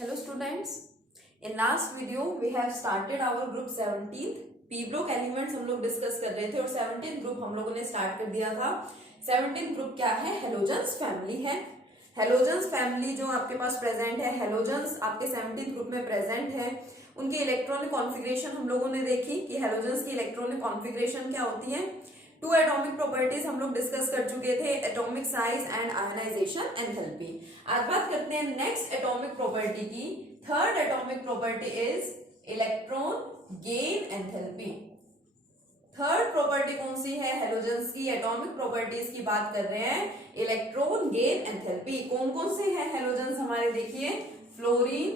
Hello students, in last video we have started our group 17th p block elements हम लोग discuss कर रहे थे और 17th ग्रुप हम लोगों ने स्टार्ट कर दिया था। 17th ग्रुप क्या है? हेलोजेंस फैमिली है। हेलोजेंस फैमिली जो आपके पास प्रेजेंट है, हेलोजेंस आपके 17th ग्रुप में प्रेजेंट है। उनकी इलेक्ट्रॉनिक कॉन्फ़िगरेशन हम लोगों ने देखी कि हेलोजेंस की इलेक्ट्रॉनिक कॉन्फ़िगरेशन क्या होती है। 2 एटॉमिक प्रॉपर्टीज हम लोग डिस्कस कर चुके थे, atomic size and ionization enthalpy. आज बात करते हैं नेक्स्ट एटॉमिक प्रॉपर्टी की। Third atomic property is electron gain enthalpy. Third property कौन सी है? हेलोजेंस की एटॉमिक प्रॉपर्टीज की बात कर रहे हैं, इलेक्ट्रॉन गेन एंथैल्पी। कौन कौन से हैं हेलोजेंस हमारे? देखिए, fluorine,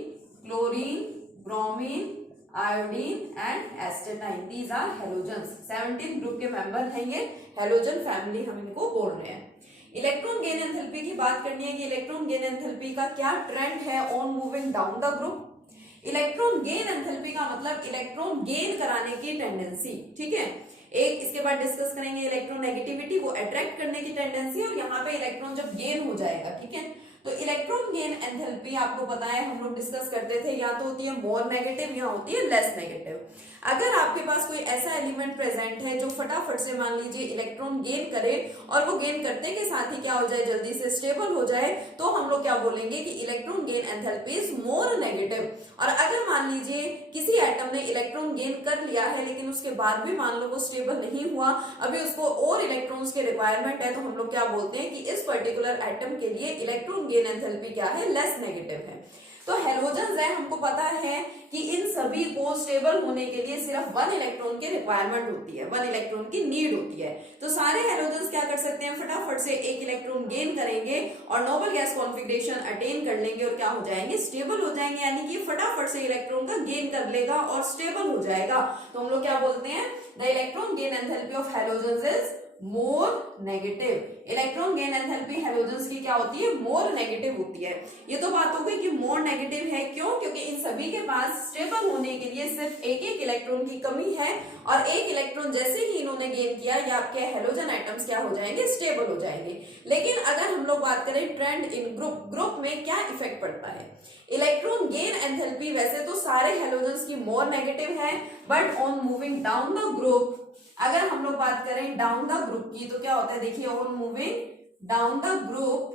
chlorine, bromine, iodine and astatine, these are halogens. 17 group के मेंबर हैं ये, हेलोजन फैमिली हम इनको बोल रहे हैं। इलेक्ट्रॉन गेन एंथैल्पी की बात करनी है कि इलेक्ट्रॉन गेन एंथैल्पी का क्या ट्रेंड है on moving down the group. Electron gain enthalpy का मतलब इलेक्ट्रॉन गेन कराने की टेंडेंसी, ठीक है। एक इसके बाद डिस्कस करेंगे इलेक्ट्रॉन नेगेटिविटी को अट्रैक्ट करने की टेंडेंसी, और यहाँ पे इलेक्ट्रॉन जब गेन हो जाएगा, ठीक है। तो इलेक्ट्रॉन गेन एंथैल्पी आपको पता है, हम लोग डिस्कस करते थे, या तो होती है मोर नेगेटिव या होती है लेस नेगेटिव। अगर आपके पास कोई ऐसा एलिमेंट प्रेजेंट है जो फटाफट से मान लीजिए इलेक्ट्रॉन गेन करे और वो गेन करने के साथ ही क्या हो जाए, जल्दी से स्टेबल हो जाए, तो हम लोग क्या बोलेंगे कि electron gain enthalpy is more negative. और अगर मान लीजिए किसी एटम ने इलेक्ट्रॉन गेन कर लिया है लेकिन उसके बाद भी मान लो वो स्टेबल नहीं हुआ, अभी उसको और इलेक्ट्रॉन्स की रिक्वायरमेंट है, तो हम लोग क्या बोलते हैं कि इस पर्टिकुलर एटम के लिए इलेक्ट्रॉन गेन एंथैल्पी क्या है? लेस नेगेटिव है। तो हेलोजेंस है, हमको पता है कि इन सभी को स्टेबल होने के लिए सिर्फ 1 इलेक्ट्रॉन की रिक्वायरमेंट होती है, 1 इलेक्ट्रॉन की नीड होती है। तो सारे हेलोजेंस क्या कर सकते हैं? फटाफट से 1 इलेक्ट्रॉन गेन करेंगे और नोबल गैस कॉन्फ़िगरेशन अटेन कर लेंगे और क्या हो जाएंगे? स्टेबल हो जाएंगे, यानी कि फटाफट से इलेक्ट्रॉन का गेन कर लेगा और स्टेबल हो जाएगा। तो हम लोग क्या बोलते हैं? The electron gain enthalpy of halogens is more negative. Electron gain enthalpy halogens की क्या होती है? मोर नेगेटिव होती है। ये तो बात हो गई कि मोर नेगेटिव है, क्यों? क्योंकि इन सभी के पास स्टेबल होने के लिए सिर्फ एक इलेक्ट्रॉन की कमी है, और 1 इलेक्ट्रॉन जैसे ही इन्होंने गेन किया, या आपके हेलोजन एटम्स क्या हो जाएंगे? स्टेबल हो जाएंगे। लेकिन अगर हम लोग बात करें ट्रेंड इन ग्रुप में क्या इफेक्ट पड़ता है? इलेक्ट्रॉन गेन एंथैल्पी वैसे तो सारे हेलोजेंस की मोर नेगेटिव है, but on moving down the group, अगर हम लोग बात करें डाउन द ग्रुप की, तो क्या होता है? देखिए, on moving down the group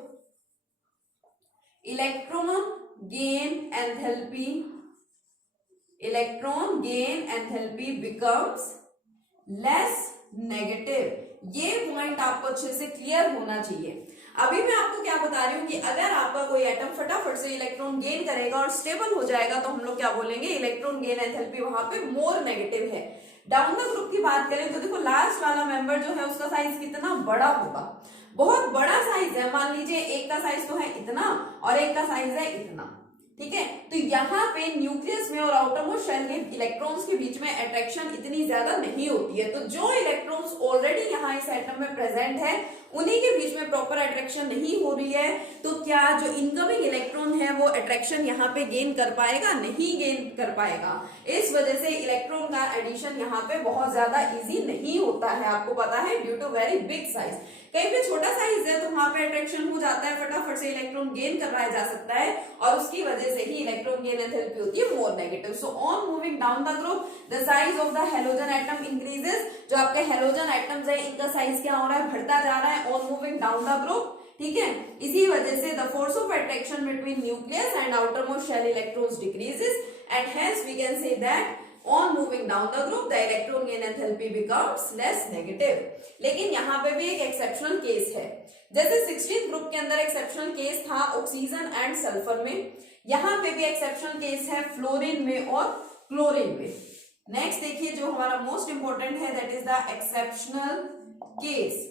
electron gain enthalpy becomes less negative. ये पॉइंट आपको अच्छे से क्लियर होना चाहिए। अभी मैं आपको क्या बता रही हूं कि अगर आपका कोई एटम फटाफट से इलेक्ट्रॉन गेन करेगा और स्टेबल हो जाएगा, तो हम लोग क्या बोलेंगे? इलेक्ट्रॉन गेन एंथैल्पी वहां पे मोर नेगेटिव है। डाउन द ग्रुप की बात करें तो देखो, लास्ट वाला मेंबर जो है उसका साइज कितना बड़ा होगा? बहुत बड़ा साइज है। मान लीजिए एक का साइज तो है इतना और एक का साइज है इतना, ठीक है। तो यहाँ पे न्यूक्लियस में और आउटरमोस्ट शेल में इलेक्ट्रॉन्स के बीच में अट्रैक्शन इतनी ज्यादा नहीं होती है। तो जो इलेक्ट्रॉन्स ऑलरेडी यहाँ इस एटम में प्रेजेंट है, उन्हीं के बीच में प्रॉपर अट्रैक्शन नहीं हो रही है, तो क्या जो इनकमिंग इलेक्ट्रॉन है वो अट्रैक्शन यहाँ पे गेन कर पाएगा? नहीं गेन कर पाएगा। इस वजह से इलेक्ट्रॉन का एडिशन यहाँ पे बहुत ज्यादा इजी नहीं होता है, आपको पता है, due to very big size. कहीं पे छोटा साइज है तो वहां पे अट्रैक्शन हो जाता है, फटाफट से इलेक्ट्रॉन गेन करवाया जा सकता है, और उसकी वजह से ही इलेक्ट्रॉन गेन एंथैल्पी होती है more negative. So on moving down the group the size of the halogen atom increases. जो आपके हेलोजन एटम्स है, इनका साइज क्या हो रहा है? बढ़ता जा रहा है on moving down the group, ठीक है। इसी वजह से the force of attraction between nucleus and outermost shell electrons decreases, and hence we can say that on moving down the group the electron gain enthalpy becomes less negative। लेकिन यहाँ पे भी एक एक्सेप्शनल केस है। जैसे 16th group के अंदर exceptional case था ऑक्सीजन एंड सल्फर में, यहाँ पे भी एक्सेप्शनल केस है फ्लोरीन में और क्लोरीन में। नेक्स्ट देखिए, जो हमारा मोस्ट इंपोर्टेंट है, that is the exceptional case.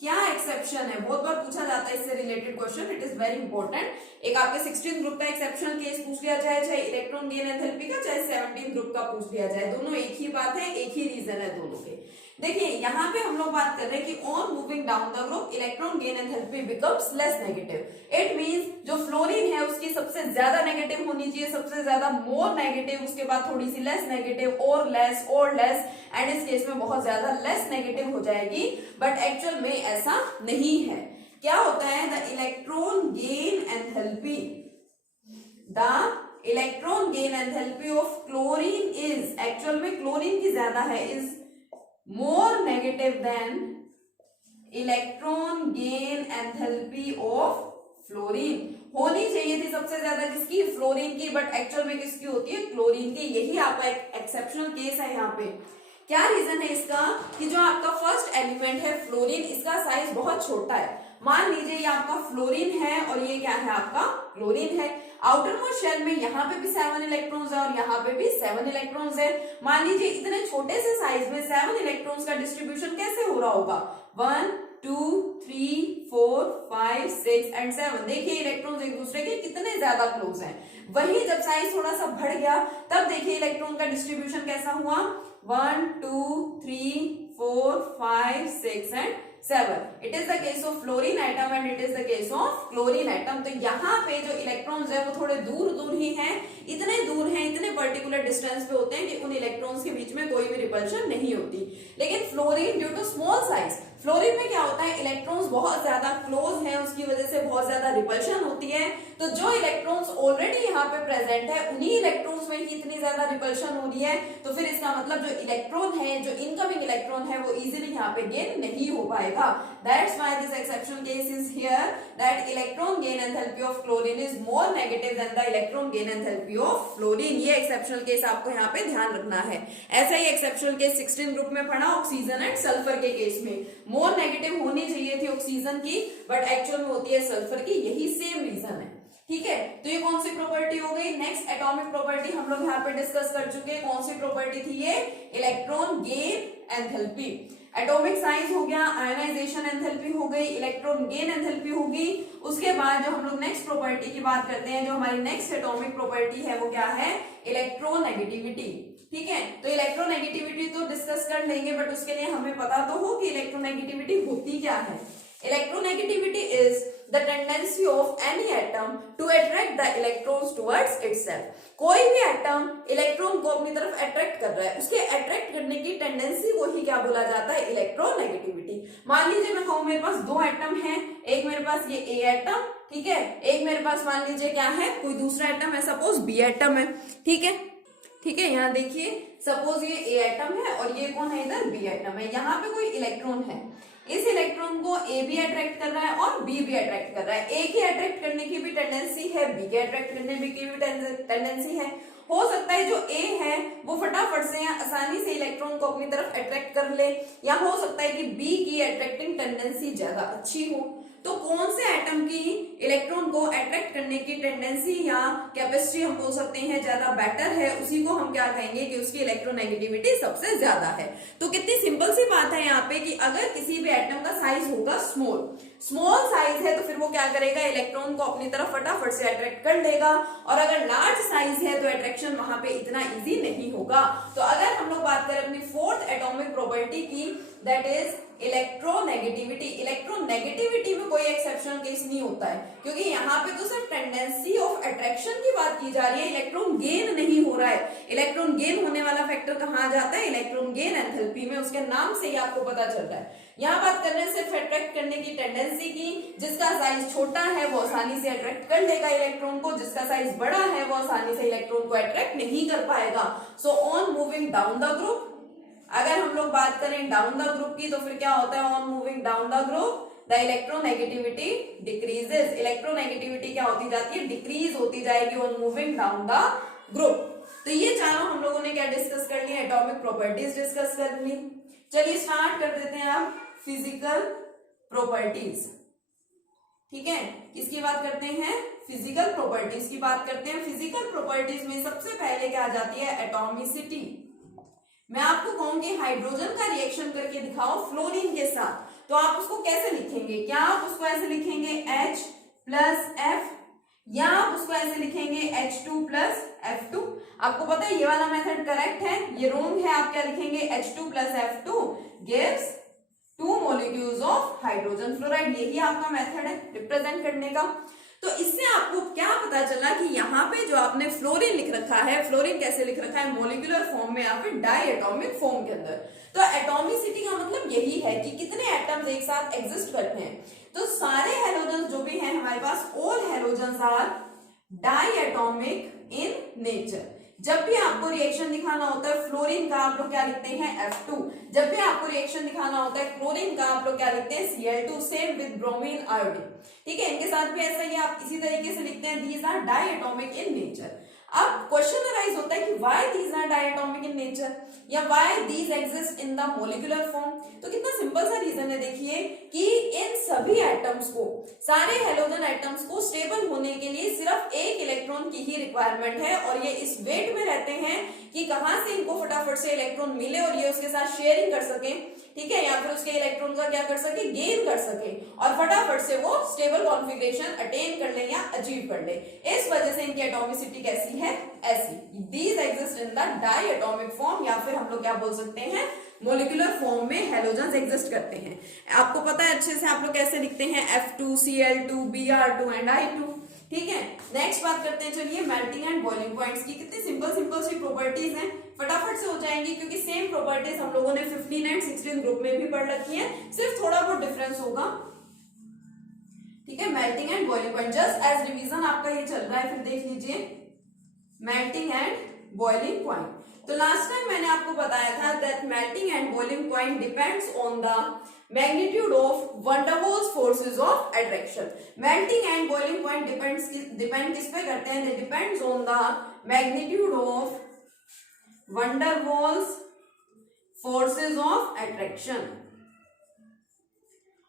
क्या एक्सेप्शन है? बहुत बार पूछा जाता है इससे related question, it is very important. एक आपके 16th ग्रुप का एक्सेप्शनल केस पूछ लिया जाए, चाहे इलेक्ट्रॉन गेन एंथैल्पी का, चाहे 17th ग्रुप का पूछ लिया जाए, दोनों एक ही बात है, एक ही रीजन है दोनों के। देखिए, यहाँ पे हम लोग बात कर रहे हैं कि on moving down the group electron gain enthalpy becomes less negative. It means जो फ्लोरीन है उसकी सबसे ज्यादा नेगेटिव होनी चाहिए, सबसे ज्यादा मोर नेगेटिव, उसके बाद थोड़ी सी लेस नेगेटिव, और लेस, एंड इस केस में बहुत ज्यादा लेस नेगेटिव हो जाएगी, बट एक्चुअल में ऐसा नहीं है। क्या होता है? The electron gain enthalpy the electron gain enthalpy of chlorine is, actual में क्लोरीन की ज्यादा है, is more negative than electron gain enthalpy of fluorine. होनी चाहिए थी सबसे ज्यादा किसकी, फ्लोरीन की, बट एक्चुअल में किसकी होती है, क्लोरीन की। यही आपका एक एक्सेप्शनल केस है यहाँ पे। क्या रीजन है इसका, कि जो आपका फर्स्ट एलिमेंट है फ्लोरीन, इसका साइज बहुत छोटा है। मान लीजिए ये आपका फ्लोरीन है और ये क्या है, आपका क्लोरीन है। आउटर मोस्ट शेल में यहाँ पे भी 7 इलेक्ट्रॉन्स है और यहाँ पे भी 7 इलेक्ट्रॉन्स है। मान लीजिए इतने छोटे से साइज में 7 इलेक्ट्रॉन्स का डिस्ट्रीब्यूशन कैसे हो रहा होगा, 1 2 3 4 5 6 एंड 7। देखिए इलेक्ट्रॉन्स एक दूसरे के कितने ज्यादा क्लोज हैं। वही जब साइज थोड़ा सा बढ़ गया तब देखिए इलेक्ट्रॉन का डिस्ट्रीब्यूशन कैसा हुआ, 1 2 3 4 5 6 and 7। It is the case of fluorine atom and it is the case of chlorine atom. तो यहाँ पे जो इलेक्ट्रॉन्स है वो थोड़े दूर दूर ही हैं, इतने दूर हैं, इतने पर्टिकुलर डिस्टेंस पे होते हैं कि उन इलेक्ट्रॉन्स के बीच में कोई भी रिपल्शन नहीं होती। लेकिन fluorine due to small size, fluorine में क्या होता है, इलेक्ट्रॉन्स बहुत ज्यादा क्लोज हैं, उसकी वजह से बहुत ज्यादा रिपल्शन होती है। तो जो इलेक्ट्रॉन्स ऑलरेडी यहाँ पे प्रेजेंट है उन्हीं इलेक्ट्रॉन्स में ही इतनी ज्यादा रिपल्शन हो रही है, तो फिर इसका मतलब जो इलेक्ट्रॉन है, जो इनकमिंग इलेक्ट्रॉन है, वो इजीली यहाँ पे गेन नहीं हो पाएगा। That's why this exceptional case is here that electron gain enthalpy of chlorine is more negative than the electron gain enthalpy of fluorine. ये एक्सेप्शनल केस आपको यहाँ पे ध्यान रखना है। ऐसा ही एक्सेप्शनल केस 16 ग्रुप में पढ़ा, ऑक्सीजन एंड सल्फर के केस में मोर नेगेटिव होनी चाहिए थी ऑक्सीजन की, बट एक्चुअल में होती है सल्फर की। यही सेम रीजन है, ठीक है। तो ये कौन सी प्रॉपर्टी हो गई, नेक्स्ट एटॉमिक प्रॉपर्टी हम लोग यहाँ पे डिस्कस कर चुके हैं। कौन सी प्रॉपर्टी थी ये, electron gain enthalpy. Atomic size हो गया, आयोनाइजेशन एंथैल्पी हो गई, इलेक्ट्रॉन गेन एंथैल्पी होगी। उसके बाद जो हम लोग नेक्स्ट प्रॉपर्टी की बात करते हैं, जो हमारी नेक्स्ट एटॉमिक प्रॉपर्टी है वो क्या है, इलेक्ट्रोनेगेटिविटी, ठीक है। तो इलेक्ट्रोनेगेटिविटी तो डिस्कस कर लेंगे, बट उसके लिए हमें पता तो हो कि इलेक्ट्रोनेगेटिविटी होती क्या है। Electronegativity is the tendency of any atom to attract the electrons towards itself। कोई भी एटम इलेक्ट्रॉन को अपनी तरफ अट्रैक्ट कर रहा है, उसके अट्रैक्ट करने की टेंडेंसी को ही क्या बोला जाता है, इलेक्ट्रोनेगेटिविटी। मान लीजिए मैं कहूं मेरे पास दो एटम है, एक मेरे पास ये ए एटम, ठीक है, एक मेरे पास मान लीजिए क्या है, कोई दूसरा एटम है, सपोज बी एटम है, ठीक है, ठीक है। यहाँ देखिए सपोज ये ए एटम है और ये कौन है, इधर बी एटम है। यहाँ पे कोई इलेक्ट्रॉन है, इस इलेक्ट्रॉन को ए भी अट्रैक्ट कर रहा है और बी भी अट्रैक्ट कर रहा है। ए के अट्रैक्ट करने की भी टेंडेंसी है, बी के अट्रैक्ट करने की भी टेंडेंसी है। हो सकता है जो ए है वो फटाफट से या आसानी से इलेक्ट्रॉन को अपनी तरफ अट्रैक्ट कर ले, या हो सकता है कि बी की अट्रैक्टिंग टेंडेंसी ज्यादा अच्छी हो। तो कौन से एटम की इलेक्ट्रॉन को अट्रैक्ट करने की टेंडेंसी या कैपेसिटी हम बोल सकते हैं ज्यादा बेटर है, उसी को हम क्या कहेंगे कि उसकी इलेक्ट्रोनेगेटिविटी सबसे ज्यादा है। तो कितनी सिंपल सी बात है यहाँ पे कि अगर किसी भी एटम का साइज होगा स्मॉल साइज है तो फिर वो क्या करेगा, इलेक्ट्रॉन को अपनी तरफ फटाफट से अट्रैक्ट कर लेगा, और अगर लार्ज साइज है तो अट्रैक्शन वहां पे इतना इजी नहीं होगा। तो अगर हम लोग बात करें अपनी फोर्थ एटॉमिक प्रॉपर्टी की, दैट इज इलेक्ट्रोनेगेटिविटी। इलेक्ट्रोनेगेटिविटी में कोई एक्सेप्शनल केस नहीं होता है, क्योंकि यहाँ पे तो सिर्फ टेंडेंसी ऑफ अट्रैक्शन की बात की जा रही है, इलेक्ट्रॉन गेन नहीं हो रहा है। इलेक्ट्रॉन गेन होने वाला फैक्टर कहाँ आ जाता है, इलेक्ट्रॉन गेन एंथैल्पी में, उसके नाम से ही आपको पता चल रहा है। यहाँ बात कर रहे हैं सिर्फ अट्रैक्ट करने की टेंडेंसी की, जिसका साइज छोटा है वो आसानी से अट्रैक्ट कर लेगा इलेक्ट्रॉन को, जिसका साइज बड़ा है वो आसानी से इलेक्ट्रॉन को अट्रैक्ट नहीं कर पाएगा। So on moving down the group, अगर हम लोग बात करें डाउन द ग्रुप की, तो फिर क्या होता है, on moving down the group the electronegativity decreases. Electronegativity क्या होती जाती है, डिक्रीज होती जाएगी on moving down the group. तो ये चारों हम लोगों ने क्या डिस्कस कर लिया, एटॉमिक प्रॉपर्टीज डिस्कस कर ली। चलिए स्टार्ट कर देते हैं अब फिजिकल प्रॉपर्टीज, ठीक है। किसकी बात करते हैं, फिजिकल प्रॉपर्टीज की बात करते हैं। फिजिकल प्रॉपर्टीज में सबसे पहले क्या आ जाती है, एटॉमिसिटी। मैं आपको कहूंगी हाइड्रोजन का रिएक्शन करके दिखाओ फ्लोरीन के साथ, तो आप उसको कैसे लिखेंगे, क्या आप उसको ऐसे लिखेंगे H+F, या आप उसको ऐसे लिखेंगे H2+F2। आपको पता है ये वाला मेथड करेक्ट है, ये रॉन्ग है। आप क्या लिखेंगे, H2+F2 gives 2 molecules of hydrogen fluoride. यही आपका मेथड है रिप्रेजेंट करने का। तो इससे आपको क्या पता चला कि यहाँ पे जो आपने फ्लोरीन लिख रखा है, फ्लोरीन कैसे लिख रखा है, मॉलिक्यूलर फॉर्म में या फिर डायएटॉमिक फॉर्म के अंदर। तो एटॉमिसिटी का मतलब यही है कि कितने एटम्स एक साथ एग्जिस्ट करते हैं। तो सारे हैलोजन्स जो भी हैं हमारे पास, all halogens are diatomic in nature. जब भी आपको रिएक्शन दिखाना होता है फ्लोरीन का, आप लोग क्या लिखते हैं F2। जब भी आपको रिएक्शन दिखाना होता है क्लोरीन का, आप लोग क्या लिखते हैं Cl2। Same with bromine iodine. ठीक है, इनके साथ भी ऐसा ही आप इसी तरीके से लिखते हैं, these are diatomic in nature. अब क्वेश्चन अराइज होता है कि why these are diatomic in nature या why these exist in the molecular form. तो कितना सिंपल सा रीजन है, देखिए कि इन सभी एटम्स को, सारे हेलोजन एटम्स को स्टेबल होने के लिए सिर्फ एक इलेक्ट्रॉन की ही रिक्वायरमेंट है, और ये इस वेट में रहते हैं कि कहां से इनको फटाफट से इलेक्ट्रॉन मिले और ये उसके साथ शेयरिंग कर सके, ठीक है, या फिर उसके इलेक्ट्रॉन का क्या कर सके, गेन कर सके, और फटाफट से वो स्टेबल कॉन्फ़िगरेशन अटेन कर ले या अचीव कर ले। इस वजह से इनकी एटॉमिसिटी कैसी है, ऐसी। These exist in the diatomic form, या फिर हम लोग क्या बोल सकते हैं, मोलिकुलर फॉर्म में हेलोजन्स एग्जिस्ट करते हैं। आपको पता है अच्छे से आप लोग कैसे लिखते हैं, F2 Cl2 Br2 and I2। ठीक है, नेक्स्ट बात करते हैं, चलिए मेल्टिंग एंड बॉइलिंग पॉइंट्स की। कितनी सिंपल सिंपल सी प्रॉपर्टीज हैं, फटाफट से हो जाएंगी, क्योंकि सेम प्रॉपर्टीज हम लोगों ने 15 एंड 16 ग्रुप में भी पढ़ रखी है, सिर्फ थोड़ा बहुत डिफरेंस होगा। ठीक है, melting and boiling point just as revision आपका ये चल रहा है, फिर देख लीजिए मेल्टिंग एंड बॉइलिंग पॉइंट। तो लास्ट टाइम मैंने आपको बताया था that melting and boiling point depends on the magnitude of van der Waals forces of attraction. Melting and boiling point depend किस पे करते हैं, they depends on the magnitude of van der Waals forces of attraction.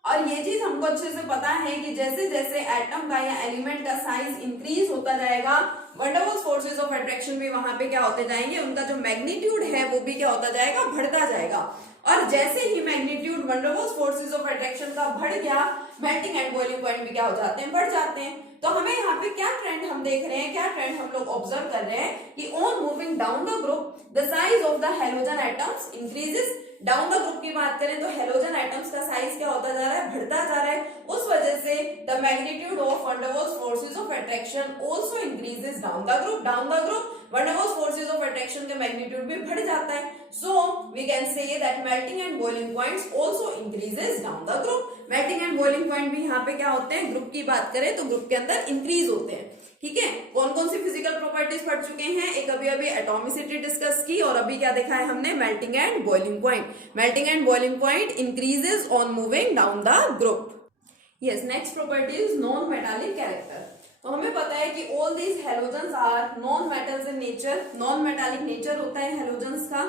और ये चीज हमको अच्छे से पता है कि जैसे जैसे एटम का या एलिमेंट का साइज इंक्रीज होता जाएगा, van der Waals forces of attraction भी वहां पे क्या होते जाएंगे, उनका जो मैग्नीट्यूड है वो भी क्या होता जाएगा, बढ़ता जाएगा। और जैसे ही magnitude van der Waals forces of attraction का बढ़ गया, मेल्टिंग एंड बॉइलिंग पॉइंट भी क्या हो जाते हैं, बढ़ जाते हैं। तो हमें यहाँ पे क्या ट्रेंड हम देख रहे हैं, क्या ट्रेंड हम लोग ऑब्जर्व कर रहे हैं कि on moving down the group the size of the halogen atoms increases. Down the group की बात करें तो हेलोजन एटम्स का साइज क्या होता जा रहा है, बढ़ता जा रहा है। उस वजह से the magnitude of van der Waals forces of attraction also increases down the group. Down the group van der Waals forces of attraction का मैग्नीट्यूड भी बढ़ जाता है। So we can say that melting and boiling points also increases down the group. Melting and boiling point भी यहाँ पे क्या होते हैं, ग्रुप की बात करें तो ग्रुप के अंदर इंक्रीज होते हैं। ठीक है, कौन कौन सी फिजिकल प्रॉपर्टीज पढ़ चुके हैं, एक अभी अभी एटॉमिसिटी डिस्कस की, और अभी क्या देखा है हमने, melting and boiling point. Melting and boiling point increases on moving down the group. Yes, next property is non metallic character. तो हमें पता है कि all these halogens are non metals in nature. Non metallic nature होता है halogens का।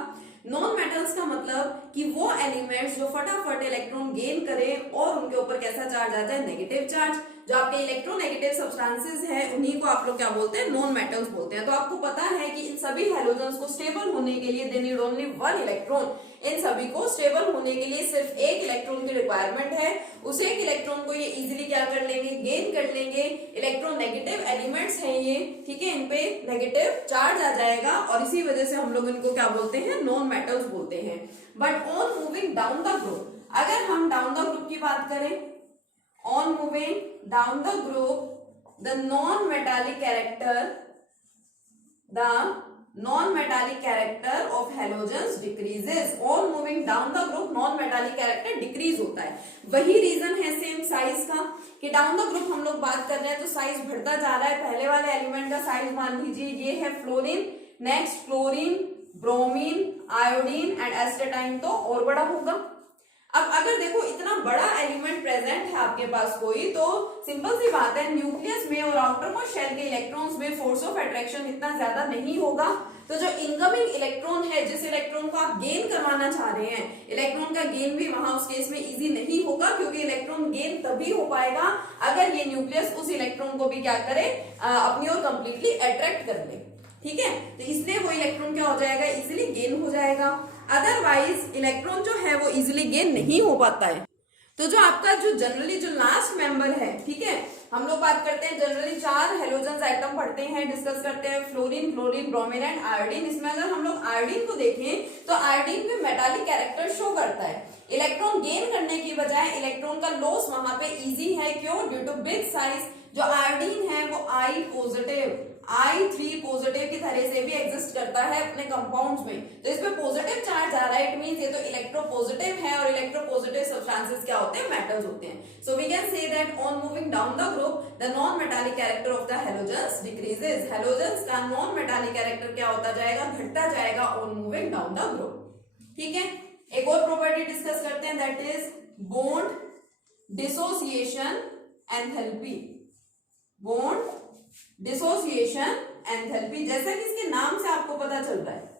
Non metals का मतलब कि वो एलिमेंट्स जो फटाफट इलेक्ट्रॉन गेन करें और उनके ऊपर कैसा चार्ज आता है, नेगेटिव चार्ज। जो आपके इलेक्ट्रोनेगेटिव सब्सटेंसेस हैं उन्हीं को आप लोग क्या बोलते हैं, नॉन मेटल्स बोलते हैं। तो आपको पता है कि इन सभी हेलोजन्स को स्टेबल होने के लिए they need only one electron. इन सभी को स्टेबल होने के लिए सिर्फ एक इलेक्ट्रॉन की रिक्वायरमेंट है। उस एक इलेक्ट्रॉन को ये इजीली क्या कर लेंगे, गेन कर लेंगे। इलेक्ट्रोनेगेटिव एलिमेंट्स हैं ये, ठीक है, इन पे नेगेटिव चार्ज आ जाएगा और इसी वजह से हम लोग इनको क्या बोलते हैं, नॉन मेटल्स बोलते हैं। But on moving down the group, अगर हम डाउन द ग्रुप की बात करें, on moving down the group, the non-metallic character of halogens decreases. On moving down the group, non-metallic character decrease होता है। वही रीजन है सेम साइज का कि डाउन द ग्रुप हम लोग बात कर रहे हैं तो साइज बढ़ता जा रहा है। पहले वाले एलिमेंट का साइज मान लीजिए ये है fluorine, next chlorine, bromine, iodine and astatine, तो और बड़ा होगा। अब अगर देखो इतना बड़ा एलिमेंट प्रेजेंट है आपके पास कोई, तो सिंपल सी बात है, न्यूक्लियस में और आउटर मोस्ट शेल के इलेक्ट्रॉन्स में फोर्स ऑफ अट्रैक्शन इतना ज्यादा नहीं होगा। तो जो इनकमिंग इलेक्ट्रॉन है, जिस इलेक्ट्रॉन को आप गेन करवाना चाह रहे हैं, इलेक्ट्रॉन का गेन भी वहां उस केस में इजी नहीं होगा, क्योंकि इलेक्ट्रॉन गेन तभी हो पाएगा अगर ये न्यूक्लियस उस इलेक्ट्रॉन को भी क्या करे, अपनी ओर कंप्लीटली अट्रैक्ट कर ले। ठीक है, तो इसलिए वो इलेक्ट्रॉन क्या हो जाएगा, इजिली गेन हो जाएगा। अदरवाइज इलेक्ट्रॉन जो है वो इजिली गेन नहीं हो पाता है। तो जो आपका जो जनरली जो लास्ट मेंबर है, ठीक है, हम लोग बात करते हैं जनरली 4 हेलोजन एटम पढ़ते हैं, डिस्कस करते हैं, fluorine, chlorine, bromine and iodine. इसमें अगर हम लोग आयोडीन को देखें तो आयोडीन में मेटालिक कैरेक्टर शो करता है। इलेक्ट्रॉन गेन करने की बजाय इलेक्ट्रॉन का लॉस वहां पे इजी है। क्यों? Due to big size. जो आयोडीन है वो I पॉजिटिव, I3 पॉजिटिव की तरह से भी एग्जिस्ट करता है अपने कंपाउंड्स में, तो इस पे पॉजिटिव चार्ज आ रहा है, इट मींस ये तो इलेक्ट्रोपॉजिटिव है, और इलेक्ट्रोपॉजिटिव सब्सटेंसेस क्या होते हैं, मेटल्स होते हैं। So we can say that on moving down the group the non metallic character of the halogens decreases, halogens का नॉन मेटालिक कैरेक्टर क्या होता जाएगा, घटता जाएगा on moving down the group. ठीक है, एक और प्रॉपर्टी डिस्कस करते हैं, that is bond dissociation enthalpy. Bond dissociation enthalpy, जैसा कि इसके नाम से आपको पता चल रहा है,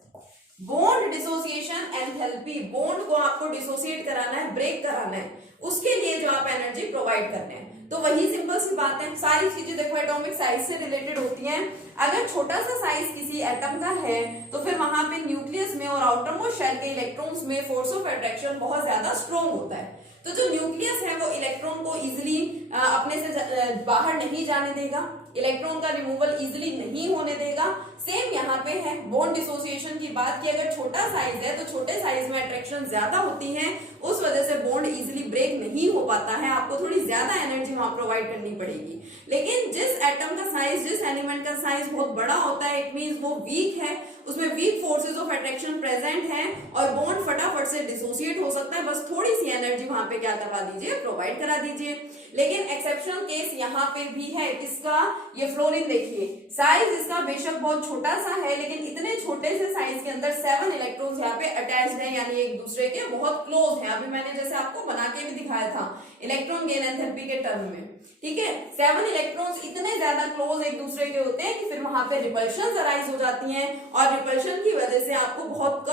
बॉन्ड डिसोसिएशन एंथैल्पी, बॉन्ड को आपको डिसोसिएट कराना है, ब्रेक कराना है, उसके लिए जो आप एनर्जी प्रोवाइड करने हैं। तो वही सिंपल सी बात है, सारी चीजें देखो एटॉमिक साइज से रिलेटेड होती हैं। अगर छोटा सा साइज किसी एटम का है तो फिर वहां पे न्यूक्लियस में और आउटर मोस्ट शेल के इलेक्ट्रॉन्स में फोर्स ऑफ अट्रैक्शन बहुत ज्यादा स्ट्रॉन्ग होता है। तो जो न्यूक्लियस है वो इलेक्ट्रॉन को इजिली अपने से बाहर नहीं जाने देगा, इलेक्ट्रॉन का रिमूवल इजिली नहीं होने देगा। सेम यहाँ पे है बॉन्ड डिसोसिएशन की बात की, अगर छोटा साइज है तो छोटे साइज में अट्रैक्शन ज्यादा होती है, उस वजह से बॉन्ड इजिली ब्रेक नहीं हो पाता है, आपको थोड़ी ज्यादा एनर्जी वहां प्रोवाइड करनी पड़ेगी। लेकिन जिस एटम का साइज, जिस एलिमेंट का साइज बहुत बड़ा होता है, इट मींस वो वीक है, उसमें weak forces of attraction present है और बॉन्ड फटाफट से डिसोसिएट हो सकता है, बस थोड़ी सी एनर्जी वहां पे क्या करवा दीजिए, प्रोवाइड करा दीजिए। लेकिन एक्सेप्शनल केस यहाँ पे भी है, किसका, ये फ्लोरीन देखिए, साइज इसका बेशक बहुत छोटा सा है, लेकिन इतने छोटे से साइज के अंदर 7 इलेक्ट्रॉन्स यहाँ पे अटैच्ड है, यानी एक दूसरे के बहुत क्लोज है। अभी मैंने जैसे आपको बना के भी दिखाया था इलेक्ट्रॉन गेन एंथैल्पी के टर्म में, ठीक है, 7 इलेक्ट्रॉन्स इतने ज्यादा क्लोज एक दूसरे के होते हैं कि फिर वहां पे रिपल्शन अराइज हो जाती हैं और रिपल्शन की वजह से आपको बहुत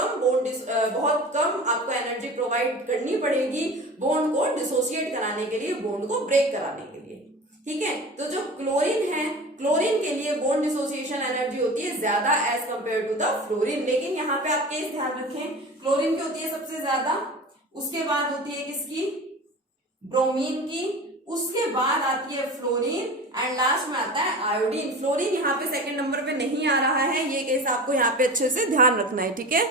कम आपको एनर्जी प्रोवाइड करनी पड़ेगी बॉन्ड को डिसोसिएट कराने के लिए, बॉन्ड को ब्रेक कराने के लिए। ठीक है, तो जो क्लोरीन है, क्लोरीन के लिए बॉन्ड डिसोसिएशन एनर्जी होती है ज्यादा as compare to the fluorine. लेकिन यहाँ पे आप केस ध्यान रखें, क्लोरीन की होती है सबसे ज्यादा, उसके बाद होती है किसकी, ब्रोमीन की, उसके बाद आती है फ्लोरीन एंड लास्ट में आता है आयोडीन। फ्लोरीन यहाँ पे सेकंड नंबर पे नहीं आ रहा है, ये केस आपको यहाँ पे अच्छे से ध्यान रखना है। ठीक है,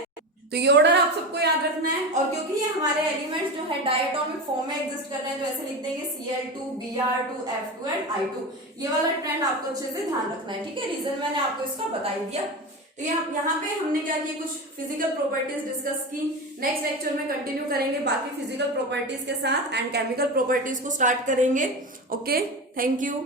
तो ये ऑर्डर आप सबको याद रखना है। और क्योंकि ये हमारे एलिमेंट्स जो है डायटोमिक फॉर्म में एग्जिस्ट कर रहे हैं, तो ऐसे लिख देंगे Cl2, Br2, F2 and I2। ये वाला ट्रेंड आपको अच्छे से ध्यान रखना है। ठीक है, रीजन मैंने आपको इसका बता ही दिया। तो यहाँ पे हमने क्या किया, कुछ फिजिकल प्रॉपर्टीज डिस्कस की। नेक्स्ट लेक्चर में कंटिन्यू करेंगे बाकी फिजिकल प्रॉपर्टीज के साथ एंड केमिकल प्रॉपर्टीज को स्टार्ट करेंगे। Okay, thank you.